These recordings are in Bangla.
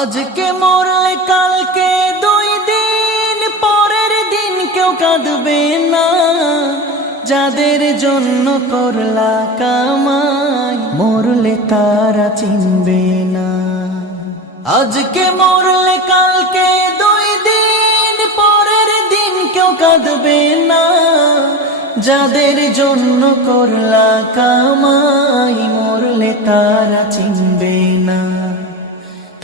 আজকে মরলে কালকে 2 দিন পরের দিন কেউ কাঁদবে না। যাদের জন্য করলা কামাই মরলে তারা চিনবে না। আজকে মরলে কালকে 2 দিন পরের দিন কেউ কাঁদবে না। যাদের জন্য করলা কামাই মরলে তারা চিনবে না।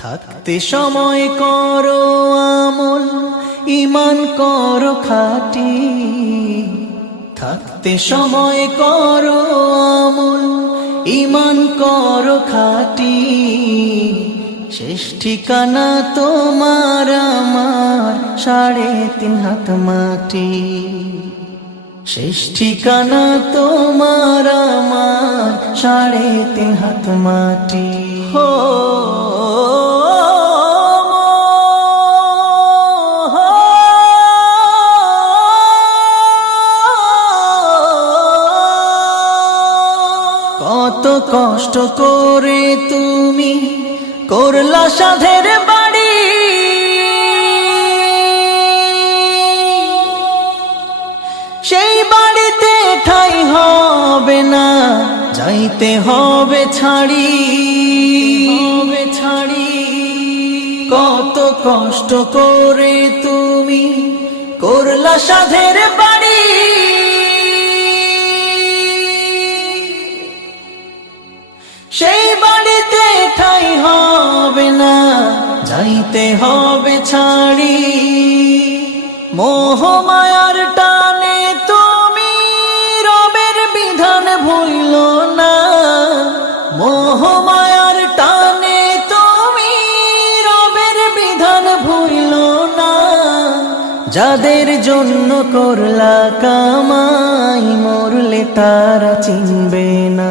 থাকতে সময় করো আমল, ঈমান করো খাঁটি। থাকতে সময় করো আমল, ঈমান করো খাঁটি। শেষ ঠিকানা তোমার আমার 3.5 হাত মাটি। শেষ ঠিকানা তোমার আমার 3.5 হাত মাটি। হো কত কষ্ট করে তুমি করলা সাধের বাড়ি। সেই বাড়িতে ঠাঁই হবে না, যাইতে হবে ছাড়ি। কত কষ্ট করে তুমি করলা সাধের বাড়ি। সেই বাড়িতে ঠাঁই হবে না, যাইতে হবে ছাড়ি। মোহ মায়ার টানে তুমি রবের বিধান ভুইলো না। মোহ মায়ার টানে তুমি রবের বিধান ভুইলো না। যাদের জন্য করলা কামাই মরলে তারা চিনবে না।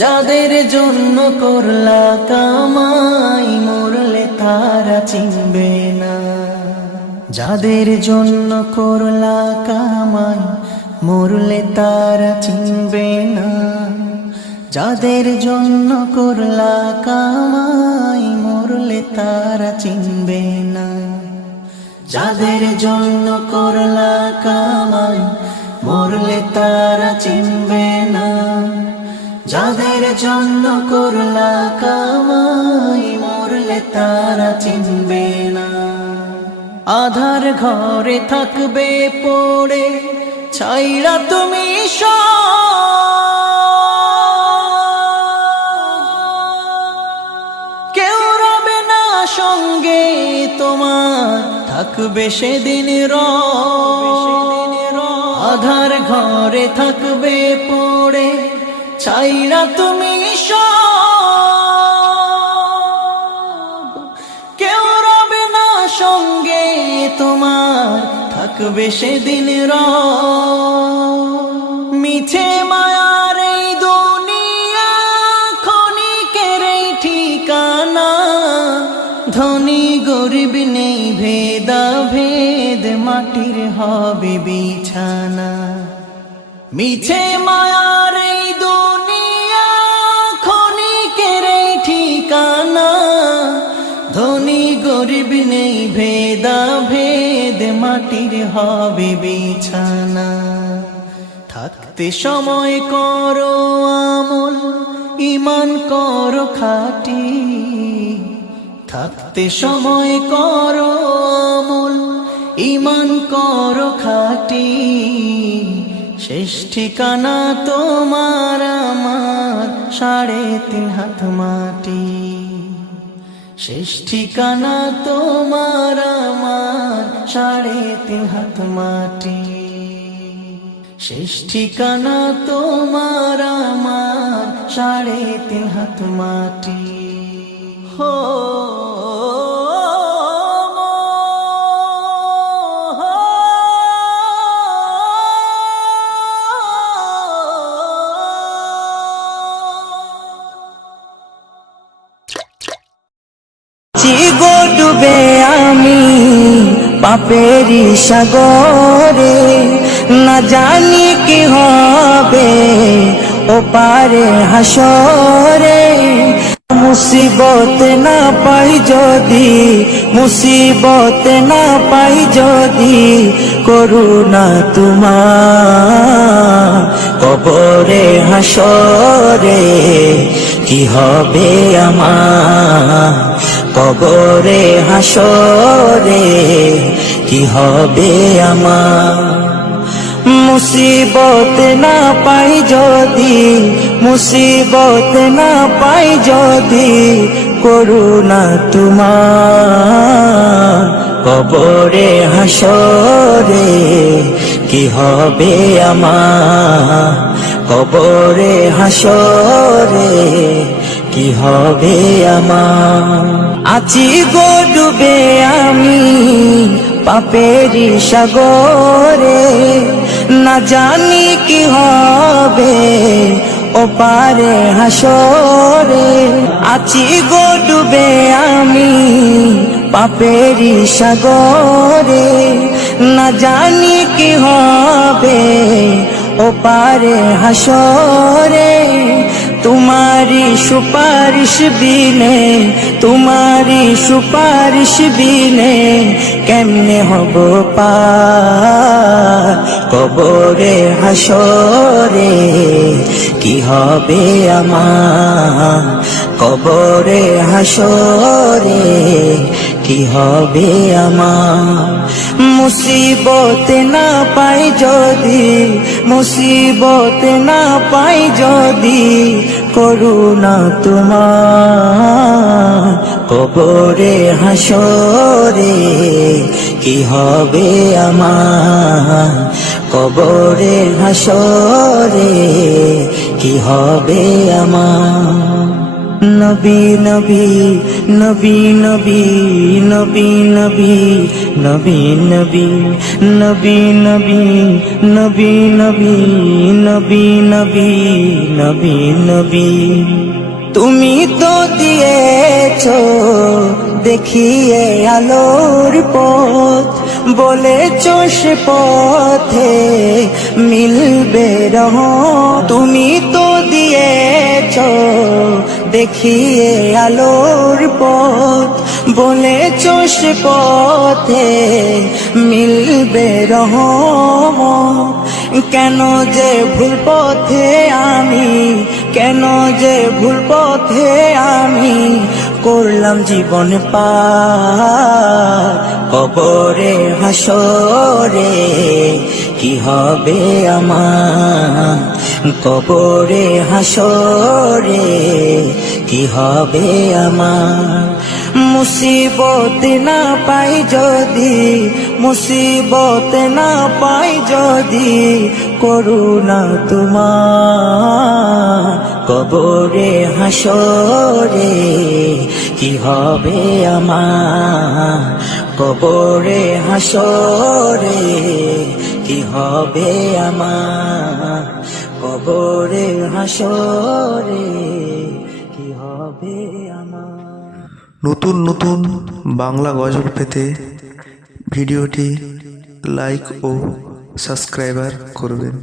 যাদের জন্য করলা কামাই মরলে তারা চিনবে না। যাদের জন্য করলা কামাই মরলে তারা চিনবে না। যাদের জন্য করলা কামাই মরলে তারা চিনবে না। যাদের জন্য করলা কামাই মরলে তারা চিনবে না। যাদের জন্য করলা কামাই মরলে তারা চিনবে না। আধার ঘরে থাকবে পড়ে ছাইরা তুমি কেউ রবে না সঙ্গে তোমার, থাকবে সেদিন আধার ঘরে থাকবে পড়ে ছাইরা তুমি কেউ রবে না সঙ্গে তোমার, থাকবে সেদিন মিছে মায়ার এই দুনিয়া ক্ষণিকের এই ঠিকানা। ধনী গরিব নেই ভেদা ভেদ, মাটির হবে বিছানা। মিছে মায়ার এই দুনিয়া ক্ষণিকের এই ঠিকানা। ধনী গরিব নেই ভেদা ভেদ, মাটির হবে বিছানা। থাকতে সময় করো আমল, ঈমান করো খাঁটি। থাকতে সময় করো আমল, ঈমান করো খাঁটি। শেষ ঠিকানা তোমার আমার 3.5 হাত মাটি। শেষ ঠিকানা তোমার আমার 3.5 হাত মাটি। শেষ ঠিকানা তোমার আমার 3.5 হাত মাটি। হো গো ডুবে আমি পাপেরি সাগরে, না জানি কি হবে ও পারে হাসরে। মুসিবত না পাই যদি, মুসিবত না পাই যদি, করুণা তোমার কবরে হাসরে কি হবে আমার, কবরে হাসরে কি হবে আমার। মুসিবত না পাই যদি, মুসিবত না পাই যদি, করুণা তোমার কবরে হাসরে কি হবে আমার, কবরে হাসরে কি হবে আমার। আছি গো ডুবে আমি পাপেরি সাগরে, না জানি কি হবে ও পারে হাসরে। আছি গো ডুবে আমি পাপেরি সাগরে, না জানি কি হবে ও পারে হাসরে। তোমারি সুপারিশ বিনে, তোমারি সুপারিশ বিনে কেমনে হব পার, কবরে হাসরে কি হবে আমার, কবরে হাসরে কি হবে আমার। মুসিবত না পাই যদি, মুসিবত না পাই যদি, করুণা তোমার কবরে হাসরে কি হবে আমার, কবরে হাসরে কি হবে আমার। নবী নবী নবী নবী নবী নবী নবী নবী নবী নবী নবী নবী নবী নবী নবী নবী। তুমি তো দিয়েছো দেখিয়ে আলোর পথ, বলেছো সে পথে মিলবে রহমত। তুমি তো দিয়েছো দেখিয়ে আলোর পথ, বলেছো সে পথে মিলবে রহমত। কেন যে ভুল পথে আমি, কেন যে ভুল পথে আমি করলাম জীবন পার, কবরে হাসরে কি হবে আমার, কবরে হাসরে কি হবে আমার। মুসিবত না পাই যদি, মুসিবত না পাই যদি, করুণা তোমার কবরে হাসরে কি হবে আমার, কবরে হাসরে কি হবে আমার, কবরে হাসরে কি হবে আমার। নতুন নতুন বাংলা গজল পেতে ভিডিওটি লাইক ও সাবস্ক্রাইবার করবেন।